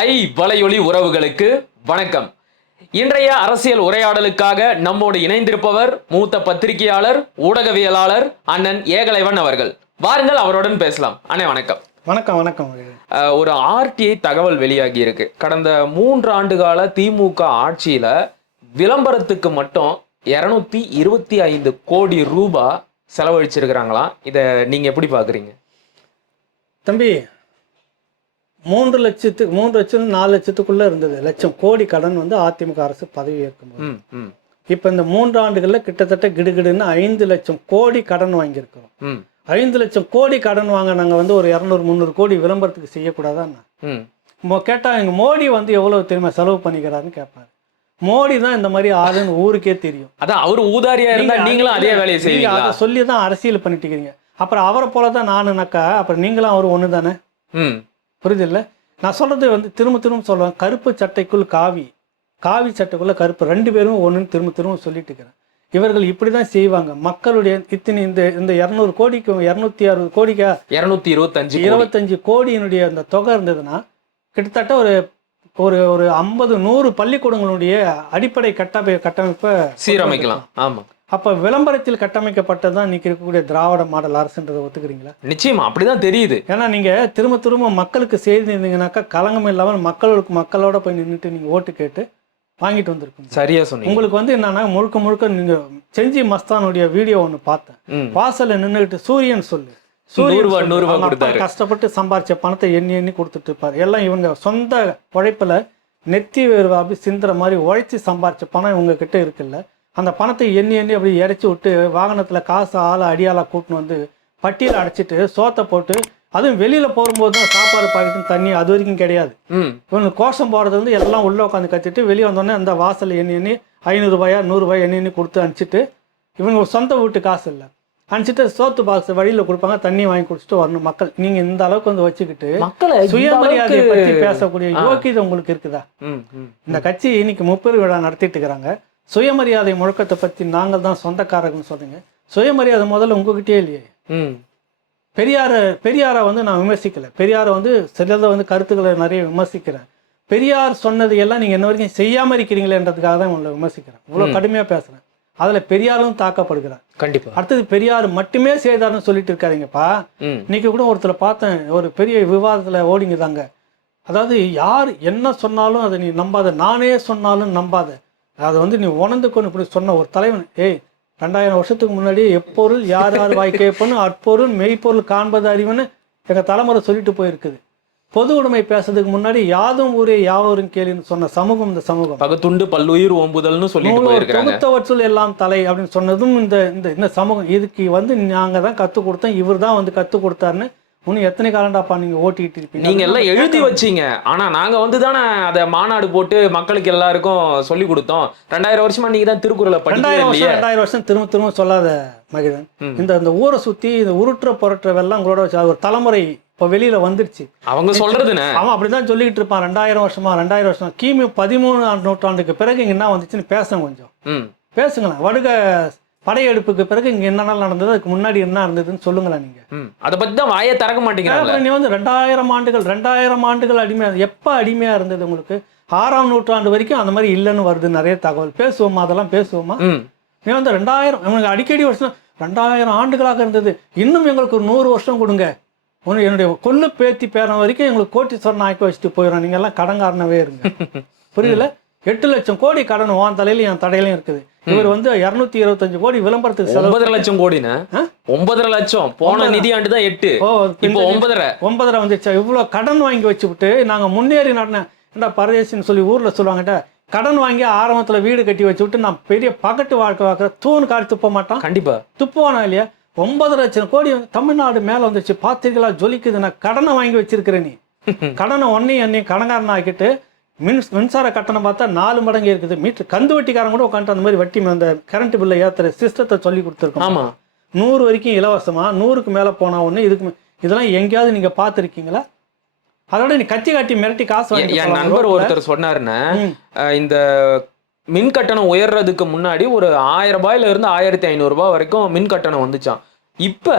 ஐ வலையொலி உறவுகளுக்கு வணக்கம். இன்றைய அரசியல் உரையாடலுக்காக நம்மோடு இணைந்திருப்பவர் மூத்த பத்திரிகையாளர் ஊடகவியலாளர் அண்ணன் ஏகலைவன் அவர்கள். வாருங்கள் அவருடன் பேசலாம். அண்ணே வணக்கம். வணக்கம் வணக்கம். ஒரு ஆர்டிஐ தகவல் வெளியாகி இருக்கு. கடந்த மூன்று ஆண்டு கால திமுக ஆட்சியில விளம்பரத்துக்கு மட்டும் இருநூத்தி இருபத்தி ஐந்து கோடி ரூபாய் செலவழிச்சிருக்கிறாங்களாம். இதை நீங்க எப்படி பாக்குறீங்க? தம்பி மூன்று லட்சத்துக்கு மூன்று லட்சம் நாலு லட்சத்துக்குள்ள இருந்தது. லட்சம் கோடி கடன் வந்து அதிமுக அரசு பதவி ஏற்கும்போது இப்போ இந்த மூன்று ஆண்டுகள்ல கிட்டத்தட்ட கிடுகிடுன்னு ஐந்து லட்சம் கோடி கடன் வாங்கியிருக்கிறோம். ஐந்து லட்சம் கோடி கடன் வாங்க நாங்கள் வந்து ஒரு இரநூறு முந்நூறு கோடி விளம்பரத்துக்கு செய்யக்கூடாதான்னு கேட்டால் எங்கள் மோடி வந்து எவ்வளவு தெரியுமா செலவு பண்ணிக்கிறாருன்னு கேட்பாரு. மோடி தான் இந்த மாதிரி ஆளுன்னு ஊருக்கே தெரியும். அதான் அவர் ஊதாரியா இருந்தா நீங்க நீங்களும் அதே வேலையை செய்வீங்களா? அதை சொல்லி தான் அரசியல் பண்ணிட்டு இருக்கீங்க. அப்புறம் அவரை போல தான் நானுனாக்கா அப்புறம் நீங்களும் அவர் ஒன்று தானே ம் புரியுதில்ல நான் சொல்றது வந்து திரும்ப திரும்ப சொல்லுவேன் கருப்பு சட்டைக்குள் காவி. காவி சட்டைக்குள்ள கருப்பு. ரெண்டு பேரும் ஒன்றுன்னு திரும்ப திரும்ப சொல்லிட்டு இருக்கிறேன். இவர்கள் இப்படி தான் செய்வாங்க. மக்களுடைய இத்தனை இந்த இந்த இரநூறு கோடிக்கு இரநூத்தி அறுபது கோடிக்கா? இருநூத்தி இருபத்தஞ்சு. இருபத்தஞ்சு கோடியினுடைய அந்த தொகை இருந்ததுன்னா கிட்டத்தட்ட ஒரு ஒரு ஒரு ஐம்பது நூறு பள்ளிக்கூடங்களுடைய அடிப்படை கட்டமை கட்டமைப்பை சீரமைக்கலாம். ஆமா. அப்போ விளம்பரத்தில் கட்டமைக்கப்பட்டது தான் இன்னைக்கு இருக்கக்கூடிய திராவிட மாடல் அரசுன்றதை ஒத்துக்கிறீங்களா? நிச்சயமா அப்படிதான் தெரியுது. ஏன்னா நீங்க திரும்ப திரும்ப மக்களுக்கு செய்திருந்தீங்கன்னாக்கா கலங்கம் இல்லாமல் மக்களுக்கு மக்களோட போய் நின்றுட்டு நீங்க ஓட்டு கேட்டு வாங்கிட்டு வந்திருக்கீங்க. சரியா சொன்னீங்க. உங்களுக்கு வந்து என்னன்னா முழுக்க முழுக்க நீங்க செஞ்சி மஸ்தானுடைய வீடியோ ஒன்று பார்த்தேன். வாசல்ல நின்றுகிட்டு சூரியன் சொல்லு. கொடுத்தாரு. கஷ்டப்பட்டு சம்பாரிச்ச பணத்தை எண்ணி எண்ணி கொடுத்துட்டு இருப்பாரு. எல்லாம் இவங்க சொந்த உழைப்புல நெத்தி வேர்வை அப்படி சிந்துற மாதிரி உழைச்சி சம்பாரிச்ச பணம் இவங்க கிட்ட இருக்குல்ல. அந்த பணத்தை எண்ணி எண்ணி அப்படி இறச்சி விட்டு வாகனத்துல காசு ஆளை அடியாளா கூட்டின்னு வந்து பட்டியல் அடைச்சிட்டு சோத்தை போட்டு அதுவும் வெளியில போகும்போது தான் சாப்பாடு பாக்கெட்டு தண்ணி அது வரைக்கும் கிடையாது. இவங்க கோஷம் போகிறது வந்து எல்லாம் உள்ளே உட்காந்து கத்திட்டு வெளியே வந்தோடனே அந்த வாசல் எண்ணி எண்ணி ஐநூறுரூபாயா நூறுரூபாய் எண்ணி எண்ணி கொடுத்து அனுப்பிச்சிட்டு இவங்க சொந்த வீட்டு காசு இல்லை. அனுப்பிச்சிட்டு சோத்து பாக்ஸ் வழியில் கொடுப்பாங்க தண்ணி வாங்கி குடிச்சிட்டு வரணும் மக்கள். நீங்கள் இந்த அளவுக்கு வந்து வச்சுக்கிட்டு மக்களை சுயமரியாதையை பற்றி பேசக்கூடிய யோக்கியதை உங்களுக்கு இருக்குதா. இந்த கட்சி இன்னைக்கு முப்பெரு விழா நடத்திட்டு இருக்கிறாங்க. சுயமரியாதை முழக்கத்தை பற்றி நாங்கள் தான் சொந்தக்காரங்கன்னு சொல்றீங்க. சுயமரியாதை முதல்ல உங்ககிட்டயே இல்லையே. பெரியாரை பெரியாரை வந்து நான் விமர்சிக்கல. பெரியாரை வந்து சிலத வந்து கருத்துக்களை நிறைய விமர்சிக்கிறேன். பெரியார் சொன்னது எல்லாம் நீங்கள் இன்ன வரைக்கும் செய்யாமல் இருக்கிறீங்களேன்றதுக்காக தான் உங்களை விமர்சிக்கிறேன். இவ்வளோ கடுமையாக பேசுகிறேன் அதில் பெரியாரும் தாக்கப்படுகிறார். கண்டிப்பா. அடுத்தது பெரியார் மட்டுமே செய்தார்னு சொல்லிட்டு இருக்காதீங்கப்பா. இன்னைக்கு கூட ஒருத்தர் பார்த்தேன். ஒரு பெரிய விவாதத்தில் ஓடிங்குதாங்க அதாவது யார் என்ன சொன்னாலும் அதை நீ நம்பாத. நானே சொன்னாலும் நம்பாத. அதை வந்து நீ உணர்ந்துக்கொண்டு இப்படி சொன்ன ஒரு தலைவன் ஏய் ரெண்டாயிரம் வருஷத்துக்கு முன்னாடி எப்பொருள் யார் யார் வாய் கேட்பணும் அற்பொருள் மெய்ப்பொருள் காண்பது அறிவுன்னு எங்கள் தலைமுறை சொல்லிட்டு போயிருக்குது. பொது உடைமை பேசுறதுக்கு முன்னாடி யாதும் ஊரே யாவரும் கேளுன்னு சொன்ன சமூகம் இந்த சமூகம். பகுத்துண்டு பல்லுயிர் ஓம்புதல்னு போயிருக்காங்க தொகுத்தவற்றுள் எல்லாம் தலை அப்படின்னு சொன்னதும் இந்த இந்த இந்த சமூகம். இதுக்கு வந்து நாங்க தான் கற்றுக் கொடுத்தோம் இவர் தான் வந்து கற்றுக் கொடுத்தாருன்னு இன்னும் எத்தனை காலண்டாப்பா நீங்க ஓட்டிக்கிட்டு இருப்பீங்க? நீங்க எல்லாம் எழுதி வச்சீங்க. ஆனா நாங்க வந்து தானே அதை மாநாடு போட்டு மக்களுக்கு எல்லாருக்கும் சொல்லி கொடுத்தோம். ரெண்டாயிரம் வருஷமா நீங்க தான் திருக்குறளை ரெண்டாயிரம் வருஷம் ரெண்டாயிரம் வருஷம் திரும்ப திரும்ப சொல்லாத மகிழன். இந்த இந்த ஊரை சுத்தி இந்த உருட்டுற புரட்டுறவெல்லாம் உங்களோட வச்சு ஒரு தலைமுறை இப்போ வெளியில வந்துருச்சு. அவங்க சொல்றதுன்னு அவன் அப்படிதான் சொல்லிக்கிட்டு இருப்பான். ரெண்டாயிரம் வருஷமா ரெண்டாயிரம் வருஷம். கிமு பதிமூணு நூற்றாண்டுக்கு பிறகு இங்க என்ன வந்துச்சுன்னு பேசுங்க கொஞ்சம். பேசுங்களேன். வடுக படையெடுப்புக்கு பிறகு இங்க என்னென்ன நடந்தது அதுக்கு முன்னாடி என்ன இருந்ததுன்னு சொல்லுங்களேன் நீங்க. அதை பத்தி தான் வாயை திறக்க மாட்டேங்கிறாங்களே. அப்புறம் நீ வந்து ரெண்டாயிரம் ஆண்டுகள் ரெண்டாயிரம் ஆண்டுகள் அடிமையா எப்போ அடிமையா இருந்தது உங்களுக்கு? ஆறாம் நூற்றாண்டு வரைக்கும் அந்த மாதிரி இல்லைன்னு வருது நிறைய தகவல். பேசுவோமா? அதெல்லாம் பேசுவோமா. நீ வந்து ரெண்டாயிரம் உங்களுக்கு அடிக்கடி வருஷம் ரெண்டாயிரம் ஆண்டுகளாக இருந்தது. இன்னும் எங்களுக்கு ஒரு நூறு வருஷம் கொடுங்க. ஒன்று என்னுடைய கொல்லு பேத்தி பேரன் வரைக்கும் எங்களுக்கு கோட்டீஸ்வரன் ஆக்கி வச்சுட்டு போயிடும் நீங்க எல்லாம் கடன்காரனவே இருங்க. புரியல எட்டு லட்சம் கோடி கடன் உன் தலையில என் தடையிலையும் இருக்குது. இவர் வந்து இரநூத்தி இருபத்தஞ்சு கோடி விளம்பரத்துக்கு ஒன்பதரை லட்சம் கோடின்னு ஆ? ஒன்பதரை லட்சம். போன நிதியாண்டு தான் எட்டு. ஓ இப்போ ஒன்பதரை. ஒன்பதரை வந்துச்சா. இவ்வளோ கடன் வாங்கி வச்சுவிட்டு நாங்கள் முன்னேறி நடன ஏன்டா பரதேசின்னு சொல்லி ஊரில் சொல்லுவாங்கட்ட கடன் வாங்கி ஆரம்பத்தில் வீடு கட்டி வச்சுவிட்டு நான் பெரிய பகட்டு வாழ்க்கை பார்க்குற தூண் காரி துப்ப மாட்டான் கண்டிப்பா. துப்புவானா இல்லையா? ஒன்பது லட்சம் கோடி வந்து தமிழ்நாடு மேலே வந்துச்சு. பார்த்தீங்களா ஜொலிக்குது நான் கடனை வாங்கி வச்சிருக்கிறேன் நீ. கடனை ஒன்னையும் என்னையும் கடன்காரன் ஆக்கிட்டு மின் மின்சார கட்டணம் பார்த்தா நாலு மடங்கு இருக்குது. மீட்டர் கந்து வட்டிக்காரன் கூட உட்காந்துட்டு அந்த மாதிரி வட்டி அந்த கரண்ட் பில்லை ஏற்றுற சிஸ்டத்தை சொல்லி கொடுத்துருக்கோம். ஆமா. நூறு வரைக்கும் இலவசமா நூறுக்கு மேலே போனா ஒன்று இதுக்கு இதெல்லாம் எங்கேயாவது நீங்க பார்த்துருக்கீங்களா? அதோட நீ கத்தி காட்டி மிரட்டி காசு என் நண்பர் ஒருத்தர் சொன்னாருன்னா இந்த மின் கட்டணம் உயர்றதுக்கு முன்னாடி ஒரு ஆயிரம் ரூபாயில இருந்து ஆயிரத்தி ஐநூறு ரூபாய் வரைக்கும் மின் கட்டணம் வந்துச்சான் இப்ப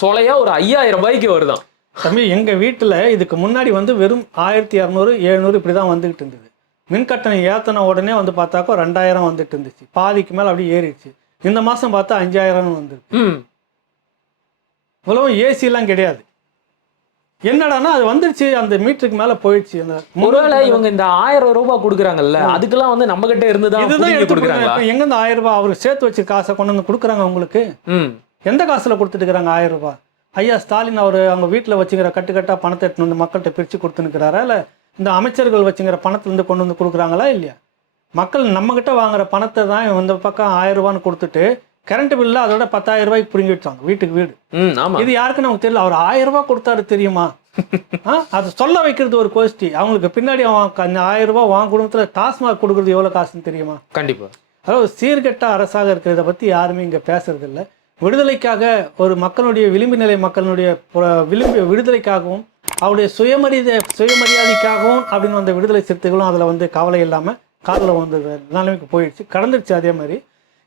சொலையா ஒரு ஐயாயிரம் ரூபாய்க்கு வருதாம். தம்பி எங்கள் வீட்டில் இதுக்கு முன்னாடி வந்து வெறும் ஆயிரத்தி இரநூறு எழுநூறு இப்படி தான் வந்துக்கிட்டு இருந்தது. மின் கட்டணம் ஏற்றின உடனே வந்து பார்த்தாக்கா ரெண்டாயிரம் வந்துட்டு இருந்துச்சு. பாதிக்கு மேலே அப்படியே ஏறிடுச்சு. இந்த மாதம் பார்த்தா அஞ்சாயிரம் வந்துருக்கு. ம். இவ்வளவு ஏசிலாம் கிடையாது. என்னடான்னா அது வந்துருச்சு அந்த மீட்டருக்கு மேலே போயிடுச்சு. அந்த ஒருவேளை இவங்க இந்த ஆயிரம் ரூபாய் கொடுக்குறாங்கல்ல அதுக்கெல்லாம் வந்து நம்ம கிட்ட இருந்து தான் இதுதான் கொடுக்குறாங்க. எங்கேருந்து ஆயிரம் ரூபாய் அவர் சேர்த்து வச்சு காசை கொண்டு வந்து கொடுக்குறாங்க உங்களுக்கு? எந்த காசில் கொடுத்துட்டு இருக்கிறாங்க ஆயிரம் ரூபாய்? ஐயா ஸ்டாலின் அவர் அவங்க வீட்டில் வச்சுக்கிற கட்டுக்கட்டாக பணத்தை எடுத்துன்னு வந்து மக்கள்கிட்ட பிரித்து கொடுத்துனுக்கிறாரா இல்லை இந்த அமைச்சர்கள் வச்சுக்கிற பணத்துலேருந்து கொண்டு வந்து கொடுக்குறாங்களா இல்லையா? மக்கள் நம்மக்கிட்ட வாங்குற பணத்தை தான் இந்த பக்கம் ஆயிரம் ரூபான்னு கொடுத்துட்டு கரண்ட் பில்ல அதோட பத்தாயிரம் ரூபாய்க்கு பிடுங்கி வச்சாங்க வீட்டுக்கு வீடு. இது யாருக்கு நமக்கு தெரியல அவர் ஆயிரம் ரூபாய் கொடுத்தாரு தெரியுமா? அதை சொல்ல வைக்கிறது ஒரு கோஷ்டி. அவங்களுக்கு பின்னாடி அவன் அந்த ஆயிரம் ரூபாய் வாங்க குடும்பத்தில் டாஸ்மாக் கொடுக்குறது எவ்வளோ காசுன்னு தெரியுமா? கண்டிப்பா. அதாவது சீர்கெட்ட அரசாக இருக்கிறத பற்றி யாருமே இங்கே பேசுறது இல்ல விடுதலைக்காக ஒரு மக்களுடைய விளிம்பு நிலை மக்களுடைய புற- விளிம்பு விடுதலைக்காகவும் அவருடைய சுயமரியாதை சுயமரியாதைக்காகவும் அப்படின்னு வந்த விடுதலை சிறுத்தைகளும் அதில் வந்து கவலை இல்லாமல் காதில் வந்து நிலைமைக்கு போயிடுச்சு. கடந்துருச்சு அதே மாதிரி.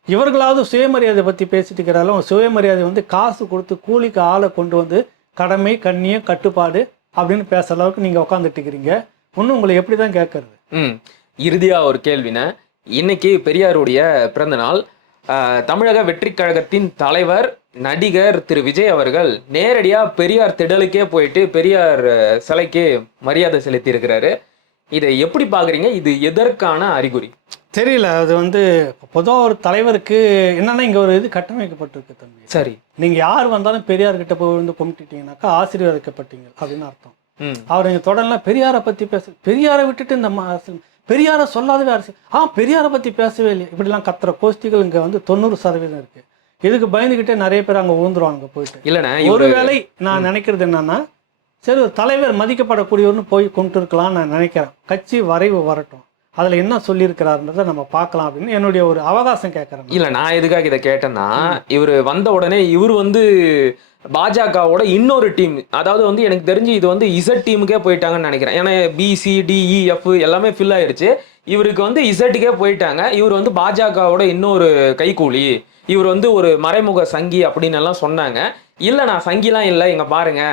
இவர்களாவது சுயமரியாதை பற்றி பேசிட்டு இருக்கிறாலும் சுயமரியாதை வந்து காசு கொடுத்து கூலிக்கு ஆளை கொண்டு வந்து கடமை கண்ணியம் கட்டுப்பாடு அப்படின்னு பேசுகிற அளவுக்கு நீங்கள் உட்காந்துட்டு இருக்கிறீங்க. இன்னும் உங்களை எப்படி தான் கேட்கறது ம். இறுதியாக ஒரு கேள்வின. இன்னைக்கு பெரியாருடைய பிறந்த நாள். தமிழக வெற்றிக் கழகத்தின் தலைவர் நடிகர் திரு விஜய் அவர்கள் நேரடியா பெரியார் திடலுக்கே போயிட்டு பெரியார் சிலைக்கு மரியாதை செலுத்தி இருக்கிறாரு இதை எப்படி பாக்குறீங்க? இது எதற்கான அறிகுறி? தெரியல. அது வந்து பொதுவாக ஒரு தலைவருக்கு என்னன்னா இங்கே ஒரு இது கட்டமைக்கப்பட்டிருக்கு தம்பி. சரி. நீங்கள் யார் வந்தாலும் பெரியார்கிட்ட போய் வந்து கும்பிட்டுட்டீங்கன்னாக்கா ஆசீர்வதிக்கப்பட்டீங்க அப்படின்னு அர்த்தம். அவர் இங்கே தொடரலாம் பெரியாரை பற்றி பேச பெரியாரை விட்டுட்டு இந்த பெரியாரை சொல்லாதவே அரசியல் ஆ பெரியாரை பற்றி பேசவே இல்லை இப்படிலாம் கத்துற கோஷ்டிகள் இங்கே வந்து தொண்ணூறு சதவீதம் இருக்கு. இதுக்கு பயந்துக்கிட்டே நிறைய பேர் அங்கே ஊந்துருவாங்க போயிட்டு. இல்லண்ணே ஒருவேளை நான் நினைக்கிறது என்னன்னா சரி ஒரு தலைவர் மதிக்கப்படக்கூடியவர்னு போய் கொண்டு இருக்கலாம்னு நான் நினைக்கிறேன். கட்சி வரைவு வரட்டும். அதில் என்ன சொல்லியிருக்கிறாருன்றதை நம்ம பார்க்கலாம் அப்படின்னு என்னுடைய ஒரு அவகாசம் கேட்குறேன் இல்ல நான் எதுக்காக இதை கேட்டேன்னா இவர் வந்த உடனே இவர் வந்து பாஜகவோட இன்னொரு டீம் அதாவது வந்து எனக்கு தெரிஞ்சு இது வந்து இசட் டீமுக்கே போயிட்டாங்கன்னு நினைக்கிறேன். ஏன்னா பிசி எஃப் e, எல்லாமே ஃபில் ஆயிருச்சு. இவருக்கு வந்து இசட்டுக்கே போயிட்டாங்க. இவர் வந்து பாஜகவோட இன்னொரு கைக்கூலி இவர் வந்து ஒரு மறைமுக சங்கி அப்படின்னு எல்லாம் சொன்னாங்க. இல்லை நான் சங்கிலாம் இல்லை இங்கே பாருங்க.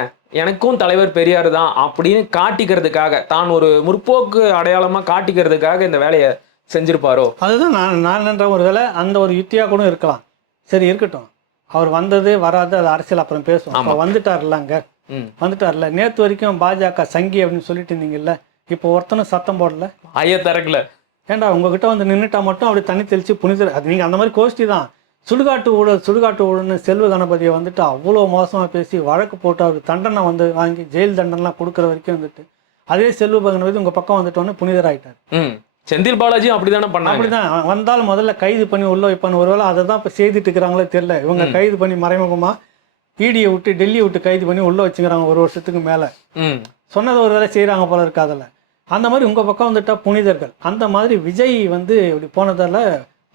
எனக்கும் தலைவர் பெரியார் தான் அப்படின்னு காட்டிக்கிறதுக்காக தான் ஒரு முற்போக்கு அடையாளமாக காட்டிக்கிறதுக்காக இந்த வேலையை செஞ்சிருப்பாரோ? அதுதான் நான் நான் என்ற ஒரு வேலை அந்த ஒரு யுத்தியாக கூட இருக்கலாம். சரி இருக்கட்டும். அவர் வந்தது வராது அது அரசியல் அப்புறம் பேசுவோம். அப்போ வந்துட்டார்ல அங்க வந்துட்டார்ல. நேற்று வரைக்கும் பாஜக சங்கி அப்படின்னு சொல்லிட்டு இருந்தீங்கல்ல இப்போ ஒருத்தனும் சத்தம் போடல. ஐய தரக்கல ஏன்டா உங்ககிட்ட வந்து நின்றுட்டா மட்டும் அப்படி தண்ணி தெளிச்சு புனிதர் அது நீங்கள் அந்த மாதிரி கோஷ்டி தான். சுடுகாட்டு ஊழல் சுடுகாட்டு ஊழல்னு செல்வ கணபதியை வந்துட்டு அவ்வளோ மோசமாக பேசி வழக்கு போட்டு அவருக்கு தண்டனை வந்து வாங்கி ஜெயில் தண்டனைலாம் கொடுக்குற வரைக்கும் வந்துட்டு அதே செல்வ கணபதி உங்கள் பக்கம் வந்துட்டோன்னே புனிதராயிட்டார். ம். செந்தில் பாலாஜியும் அப்படிதானே பண்ணாங்க? அப்படிதான். வந்தால் முதல்ல கைது பண்ணி உள்ள வைப்பான்னு ஒருவேளை அதை தான் இப்போ செய்துட்டு இருக்கிறாங்களே தெரியல. இவங்க கைது பண்ணி மறைமுகமா ஈடியை விட்டு டெல்லியை விட்டு கைது பண்ணி உள்ள வச்சுக்கிறாங்க ஒரு வருஷத்துக்கு மேலே. சொன்னதை ஒரு வேலை செய்கிறாங்க போல இருக்கு அதில். அந்த மாதிரி உங்கள் பக்கம் வந்துட்டா புனிதர்கள். அந்த மாதிரி விஜய் வந்து இப்படி போனதால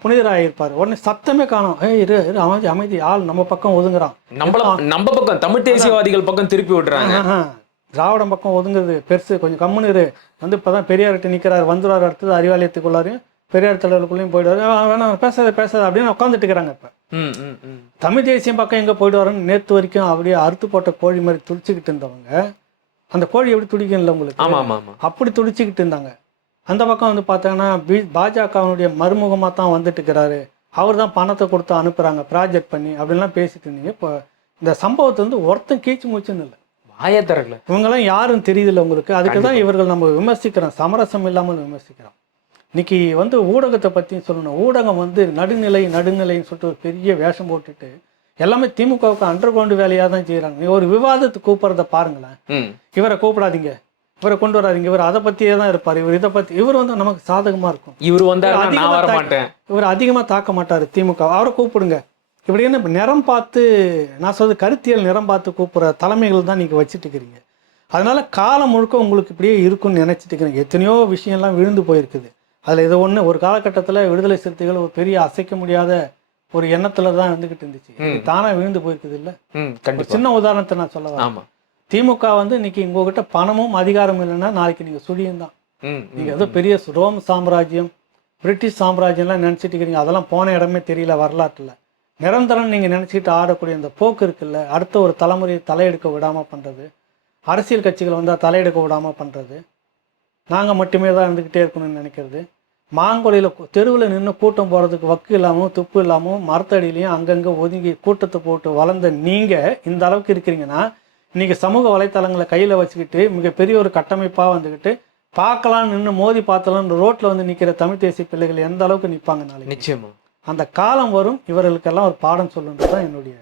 புனிதராகிருப்பார் உடனே சத்தமே காணும். ஏய் இரு இரு அமைதி அமைதி ஆள் நம்ம பக்கம் ஒதுங்குறான். நம்மள நம்ம பக்கம் தமிழ் தேசியவாதிகள் பக்கம் திருப்பி விட்டுறாங்க ஆஹா, திராவிடம் பக்கம் ஒதுங்குறது பெருசு. கொஞ்சம் கம்முன்னு இரு. வந்து இப்போ தான் பெரியார்கிட்ட நிற்கிறார் வந்துடுவார் அடுத்தது அறிவாலயத்துக்குள்ளாரையும் பெரியார் தலைவருக்குள்ளேயும் போயிடுவார். "ஆ, வேணாம் பேசாத பேசாத அப்படின்னு உட்காந்துட்டு இருக்கிறாங்க இப்போ. தமிழ் தேசியம் பக்கம் எங்கே போயிட்டு வரேன்னு நேற்று வரைக்கும் அப்படியே அறுத்து போட்ட கோழி மாதிரி துடிச்சிக்கிட்டு இருந்தவங்க அந்த கோழி எப்படி துடிக்கும்ல உங்களுக்கு? அப்படி துடிச்சிக்கிட்டு இருந்தாங்க. அந்த பக்கம் வந்து பார்த்தாங்கன்னா பி பாஜகவினுடைய மறுமுகமாக தான் வந்துட்டு இருக்கிறாரு. அவர் தான் பணத்தை கொடுத்து அனுப்புகிறாங்க ப்ராஜெக்ட் பண்ணி அப்படின்லாம் பேசிட்டு இருந்தீங்க. இப்போ இந்த சம்பவத்தை வந்து ஒருத்தன் கீச்சு மூச்சுன்னு இல்லை. திறக்கல இவங்கெல்லாம் யாரும் தெரியுதில்ல உங்களுக்கு? அதுக்கு தான் இவர்கள் நம்ம விமர்சிக்கிறோம். சமரசம் இல்லாமல் விமர்சிக்கிறோம். இன்னைக்கு வந்து ஊடகத்தை பற்றியும் சொல்லணும். ஊடகம் வந்து நடுநிலை நடுநிலைன்னு சொல்லிட்டு ஒரு பெரிய வேஷம் போட்டுட்டு எல்லாமே திமுகவுக்கு அண்டர் கிரவுண்டு வேலையாக தான் செய்கிறாங்க ஒரு விவாதத்துக்கு கூப்பிட்றத பாருங்களேன். இவரை கூப்பிடாதீங்க. இவரை கொண்டு வராதீங்க. இவர் அதை பற்றியே தான் இருப்பார். இவர் இதை பற்றி இவர் வந்து நமக்கு சாதகமாக இருக்கும். இவர் அதிகமா மாட்டேன் இவர் அதிகமாக தாக்க மாட்டார் திமுக. அவரை கூப்பிடுங்க. இப்படி என்ன இப்ப நிறம் பார்த்து நான் சொல்றது கருத்தியல் நிறம் பார்த்து கூப்பிட்ற தலைமைகள் தான் நீங்கள் வச்சுட்டு இருக்கிறீங்க. அதனால காலம் முழுக்க உங்களுக்கு இப்படியே இருக்கும்னு நினைச்சிட்டு இருக்கிறீங்க. எத்தனையோ விஷயம்லாம் விழுந்து போயிருக்குது. அதில் இது ஒன்று ஒரு காலகட்டத்தில் விடுதலை சிறுத்தைகள் ஒரு பெரிய அசைக்க முடியாத ஒரு எண்ணத்துல தான் இருந்துகிட்டு இருந்துச்சு. இது தானா விழுந்து போயிருக்குது இல்ல? சின்ன உதாரணத்தை நான் சொல்ல வரேன். ஆமா. திமுக வந்து இன்னைக்கு உங்ககிட்ட பணமும் அதிகாரமும் இல்லைன்னா நாளைக்கு நீங்க சுழியம் தான். ம் நீங்க ஏதோ பெரிய ரோம் சாம்ராஜ்யம் பிரிட்டிஷ் சாம்ராஜ்யம்லாம் நினைச்சிட்டு இருக்கிறீங்க. அதெல்லாம் போன இடமே தெரியல வரலாற்றுல. நிரந்தரம் நீங்கள் நினச்சிக்கிட்டு ஆடக்கூடிய இந்த போக்கு இருக்குல்ல அடுத்த ஒரு தலைமுறையை தலையெடுக்க விடாமல் பண்ணுறது அரசியல் கட்சிகள் வந்தால் தலையெடுக்க விடாமல் பண்ணுறது நாங்கள் மட்டுமே தான் இருந்துக்கிட்டே இருக்கணும்னு நினைக்கிறது. மாங்கொழியில் தெருவில் நின்று கூட்டம் போகிறதுக்கு வக்கு இல்லாமல் துப்பு இல்லாமல் மரத்தடியிலையும் அங்கங்கே ஒதுங்கி கூட்டத்தை போட்டு வளர்ந்த நீங்கள் இந்த அளவுக்கு இருக்கிறீங்கன்னா இன்றைக்கி சமூக வலைத்தளங்களை கையில் வச்சுக்கிட்டு மிகப்பெரிய ஒரு கட்டமைப்பாக வந்துக்கிட்டு பார்க்கலாம் நின்று மோதி பார்த்தலாம் ரோட்டில் வந்து நிற்கிற தமிழ் தேசிய பிள்ளைகள் எந்த அளவுக்கு நிற்பாங்க நாளைக்கு? நிச்சயமா. அந்த காலம் வரும் இவர்களுக்கெல்லாம் ஒரு பாடம் சொல்லுன்றது தான் என்னுடைய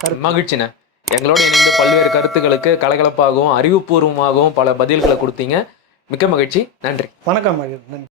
கருத்து. மகிழ்ச்சிண்ணே. எங்களோட இணைந்து பல்வேறு கருத்துக்களுக்கு கலகலப்பாகவும் அறிவுபூர்வமாகவும் பல பதில்களை கொடுத்தீங்க. மிக்க மகிழ்ச்சி. நன்றி. வணக்கம் மகிழ் நன்றி.